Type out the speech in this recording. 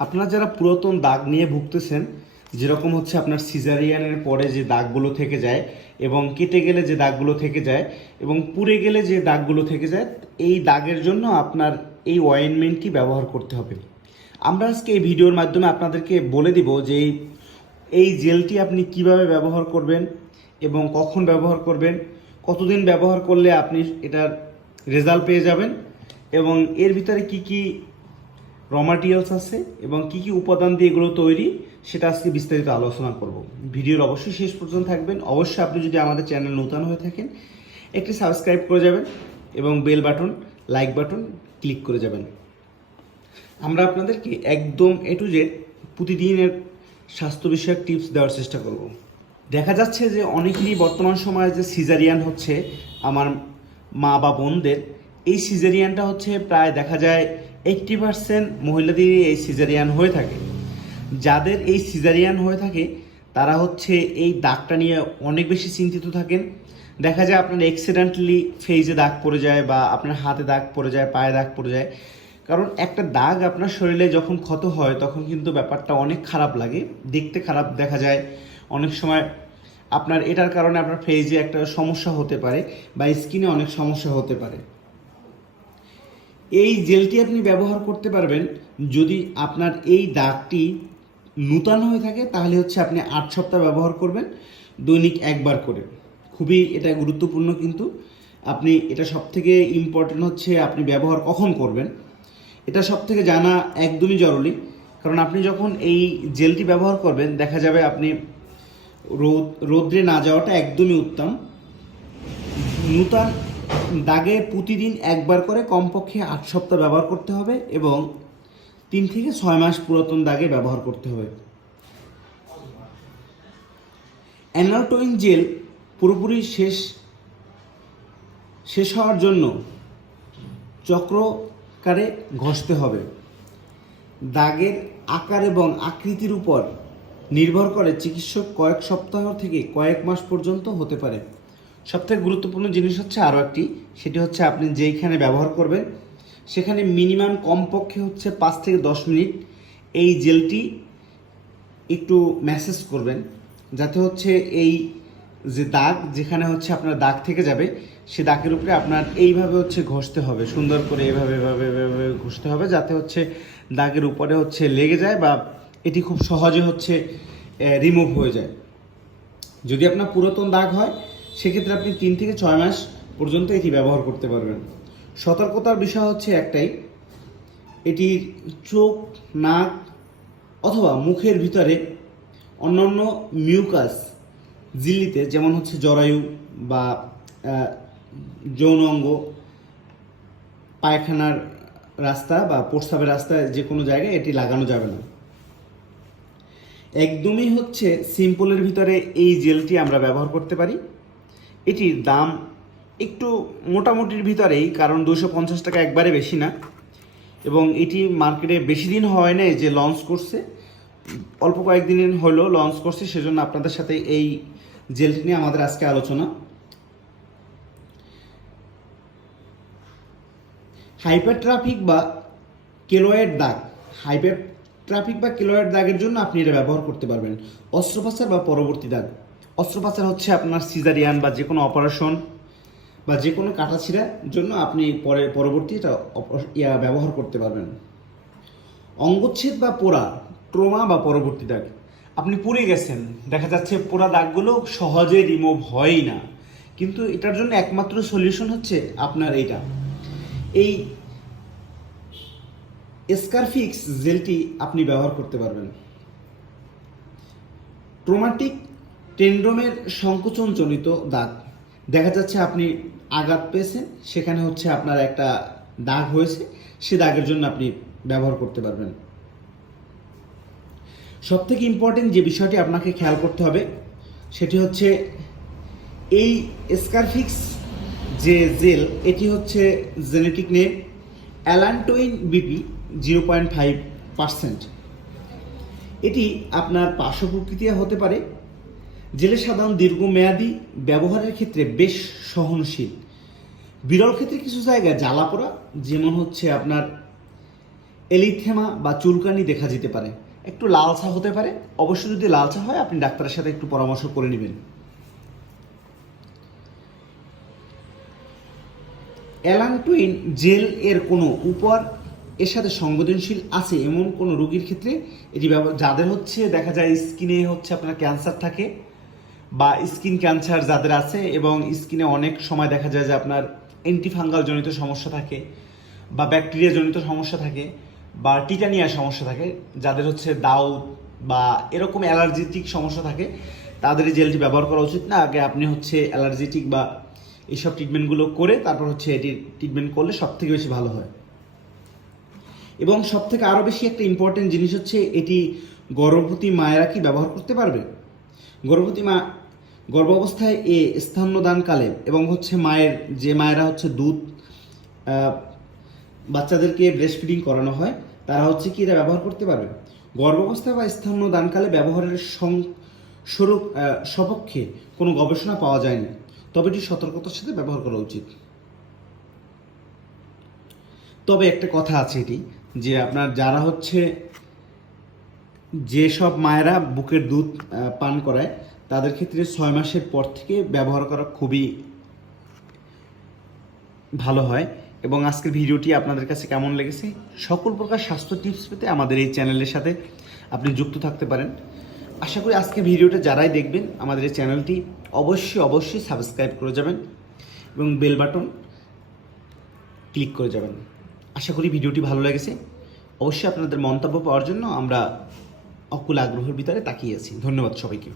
আপনারা যারা পুরাতন দাগ নিয়ে ভুগতেছেন, যেরকম হচ্ছে আপনার সিজারিয়ানের পরে যে দাগগুলো থেকে যায় এবং কেটে গেলে যে দাগগুলো থেকে যায় এবং পুড়ে গেলে যে দাগগুলো থেকে যায়, এই দাগের জন্য আপনার এই অয়েনমেন্টটি ব্যবহার করতে হবে। আমরা আজকে এই ভিডিওর মাধ্যমে আপনাদেরকে বলে দিব যে এই এই জেলটি আপনি কীভাবে ব্যবহার করবেন এবং কখন ব্যবহার করবেন, কতদিন ব্যবহার করলে আপনি এটার রেজাল্ট পেয়ে যাবেন এবং এর ভিতরে কি কি র আছে এবং কি কি উপাদান দিয়ে এগুলো তৈরি, সেটা আজকে বিস্তারিত আলোচনা করব। ভিডিওর অবশ্যই শেষ পর্যন্ত থাকবেন। অবশ্যই আপনি যদি আমাদের চ্যানেল নতুন হয়ে থাকেন, একটি সাবস্ক্রাইব করে যাবেন এবং bell button like button click করে যাবেন। আমরা আপনাদেরকে একদম এ টু জেড প্রতিদিনের স্বাস্থ্য বিষয়ক টিপস দেওয়ার চেষ্টা করব। দেখা যাচ্ছে যে অনেকেরই বর্তমান সময়ে যে সিজারিয়ান হচ্ছে আমার মা বা বোনদের এই সিজারিয়ানটা হচ্ছে প্রায় দেখা যায় এইট্টি পার্সেন্ট মহিলাদেরই এই সিজারিয়ান হয়ে থাকে। যাদের এই সিজারিয়ান হয়ে থাকে, তারা হচ্ছে এই দাগটা নিয়ে অনেক বেশি চিন্তিত থাকেন। দেখা যায় আপনার অ্যাক্সিডেন্টালি ফেজে দাগ পড়ে যায় বা আপনার হাতে দাগ পড়ে যায়, পায়ে দাগ পড়ে যায়। কারণ একটা দাগ আপনার শরীরে যখন ক্ষত হয়, তখন কিন্তু ব্যাপারটা অনেক খারাপ লাগে। দেখতে খারাপ দেখা যায়। অনেক সময় আপনার এটার কারণে আপনার ফেজে একটা সমস্যা হতে পারে বা স্কিনে অনেক সমস্যা হতে পারে। এই জেলটি আপনি ব্যবহার করতে পারবেন যদি আপনার এই দাগটি নূতন হয়ে থাকে, তাহলে হচ্ছে আপনি আট সপ্তাহ ব্যবহার করবেন, দৈনিক একবার করে। খুবই এটা গুরুত্বপূর্ণ কিন্তু। আপনি এটা সব থেকে ইম্পর্টেন্ট হচ্ছে আপনি ব্যবহার কখন করবেন। এটা সব থেকে জানা একদমই জরুরি, কারণ আপনি যখন এই জেলটি ব্যবহার করবেন, দেখা যাবে আপনি রোদ রোদ্রে না যাওয়াটা একদমই উত্তম। নূতন দাগে প্রতিদিন একবার করে কমপক্ষে আট সপ্তাহ ব্যবহার করতে হবে এবং তিন থেকে ছয় মাস পুরাতন দাগে ব্যবহার করতে হবে। অ্যানাটোইন জেল পুরোপুরি শেষ শেষ হওয়ার জন্য চক্রকারে ঘষতে হবে। দাগের আকার এবং আকৃতির উপর নির্ভর করে চিকিৎসক কয়েক সপ্তাহ থেকে কয়েক মাস পর্যন্ত হতে পারে। সবথেকে গুরুত্বপূর্ণ জিনিস হচ্ছে আরও একটি, সেটি হচ্ছে আপনি যেইখানে ব্যবহার করবেন, সেখানে মিনিমাম কমপক্ষে হচ্ছে পাঁচ থেকে দশ মিনিট এই জেলটি একটু ম্যাসেজ করবেন, যাতে হচ্ছে এই যে দাগ, যেখানে হচ্ছে আপনার দাগ থেকে যাবে, সে দাগের উপরে আপনার এইভাবে হচ্ছে ঘষতে হবে, সুন্দর করে এইভাবে এভাবে এভাবে ঘষতে হবে, যাতে হচ্ছে দাগের উপরে হচ্ছে লেগে যায় বা এটি খুব সহজে হচ্ছে রিমুভ হয়ে যায়। যদি আপনার পুরাতন দাগ হয় সেক্ষেত্রে আপনি তিন থেকে ছয় মাস পর্যন্ত এটি ব্যবহার করতে পারবেন। সতর্কতার বিষয় হচ্ছে একটাই এটির চোখ, নাক অথবা মুখের ভিতরে অন্যান্য মিউকাস ঝিল্লিতে যেমন হচ্ছে জরায়ু বা যৌন অঙ্গ, পায়খানার রাস্তা বা প্রস্রাবের রাস্তায় যে কোনো জায়গায় এটি লাগানো যাবে না। একদমই হচ্ছে সিম্পলের ভিতরে এই জেলটি আমরা ব্যবহার করতে পারি। এটির দাম একটু মোটামুটির ভিতরেই, কারণ দুশো পঞ্চাশ টাকা একবারে বেশি না। এবং এটি মার্কেটে বেশি দিন হয় নাই যে লঞ্চ করছে। অল্প কয়েকদিন হলো লঞ্চ করছে, সেজন্য আপনাদের সাথে এই জেলটি নিয়ে আমাদের আজকে আলোচনা। হাইপার ট্রাফিক বা কেলোয়েড দাগ। হাইপার ট্রাফিক বা কেলোয়েড দাগের জন্য আপনি এটা ব্যবহার করতে পারবেন। অস্ত্রোপচার বা পরবর্তী দাগ। অস্ত্রোপচার হচ্ছে আপনার সিজারিয়ান বা যে কোনো অপারেশন বা যে কোনো কাটাছিড়ার জন্য আপনি পরে পরবর্তী এটা ইয়া ব্যবহার করতে পারবেন। অঙ্গচ্ছেদ বা পোড়া, ট্রোমা বা পরবর্তী দাগ। আপনি পুড়ে গেছেন, দেখা যাচ্ছে পোড়া দাগগুলো সহজে রিমুভ হয়ই না। কিন্তু এটার জন্য একমাত্র সলিউশন হচ্ছে আপনার এইটা। এই স্কারফিক্স জেলটি আপনি ব্যবহার করতে পারবেন। ট্রোমাটিক টেন্ড্রোমের সংকোচনজনিত দাগ। দেখা যাচ্ছে আপনি আঘাত পেয়েছেন, সেখানে হচ্ছে আপনার একটা দাগ হয়েছে, সে দাগের জন্য আপনি ব্যবহার করতে পারবেন। সব থেকে ইম্পর্টেন্ট যে বিষয়টি আপনাকে খেয়াল করতে হবে, সেটি হচ্ছে এই স্কারফিক্স যে জেল, এটি হচ্ছে genetic name allantoin BP zero point five percent. এটি আপনার পার্শ্ব প্রকৃতিয়া হতে পারে জেলে সাধারণ দীর্ঘমেয়াদী ব্যবহারের ক্ষেত্রে বেশ সহনশীল। বিরল ক্ষেত্রে কিছু জায়গায় জ্বালা পোড়া যেমন হচ্ছে আপনার এলিথেমা বা চুলকানি দেখা যেতে পারে। একটু লালচা হতে পারে। অবশ্যই যদি লালচা হয়, আপনি ডাক্তারের সাথে একটু পরামর্শ করে নেবেন। অ্যালান্টুইন জেল এর কোনো উপর এর সাথে সংবেদনশীল আছে এমন কোনো রোগীর ক্ষেত্রে? এটি যাদের হচ্ছে দেখা যায় স্কিনে হচ্ছে আপনার ক্যান্সার থাকে বা স্কিন ক্যান্সার যাদের আছে এবং স্কিনে অনেক সময় দেখা যায় যে আপনার অ্যান্টিফাঙ্গাল জনিত সমস্যা থাকে বা ব্যাকটেরিয়া জনিত সমস্যা থাকে বা টিটানিয়া সমস্যা থাকে, যাদের হচ্ছে দাউ বা এরকম অ্যালার্জেটিক সমস্যা থাকে, তাদের এই জেলটি ব্যবহার করা উচিত না। আগে আপনি হচ্ছে অ্যালার্জেটিক বা এইসব ট্রিটমেন্টগুলো করে তারপর হচ্ছে এটি ট্রিটমেন্ট করলে সব থেকে বেশি ভালো হয়। এবং সব থেকে আরও বেশি একটা ইম্পর্টেন্ট জিনিস হচ্ছে এটি গর্ভবতী মায়েরা কি ব্যবহার করতে পারবে? গর্ভবতী মা গর্ভাবস্থায় এ স্তন্যদানকালে এবং হচ্ছে মায়ের যে মায়েরা হচ্ছে দুধ বাচ্চাদেরকে ব্রেস্ট ফিডিং করানো হয়, তারা হচ্ছে কি এটা ব্যবহার করতে পারবে? গর্ভাবস্থা বা স্তন্যদানকালে ব্যবহারের স্বরূপ সপক্ষে কোনো গবেষণা পাওয়া যায়নি। তবে এটি সতর্কতার সাথে ব্যবহার করা উচিত। তবে একটা কথা আছে এটি, যে আপনার যারা হচ্ছে যেসব মায়েরা বুকের দুধ পান করায়, তাদের ক্ষেত্রে ছয় মাসের পর থেকে ব্যবহার করা খুবই ভালো হয়। এবং আজকের ভিডিওটি আপনাদের কাছে কেমন লেগেছে? সকল প্রকার স্বাস্থ্য টিপস পেতে আমাদের এই চ্যানেলের সাথে আপনি যুক্ত থাকতে পারেন। আশা করি আজকের ভিডিওটা যারাই দেখবেন, আমাদের এই চ্যানেলটি অবশ্যই অবশ্যই সাবস্ক্রাইব করে যাবেন এবং বেল বাটন ক্লিক করে যাবেন। আশা করি ভিডিওটি ভালো লেগেছে। অবশ্যই আপনাদের মন্তব্য পাওয়ার জন্য আমরা অকুল আগ্রহের ভিতরে তাকিয়ে আছি। ধন্যবাদ সবাইকে।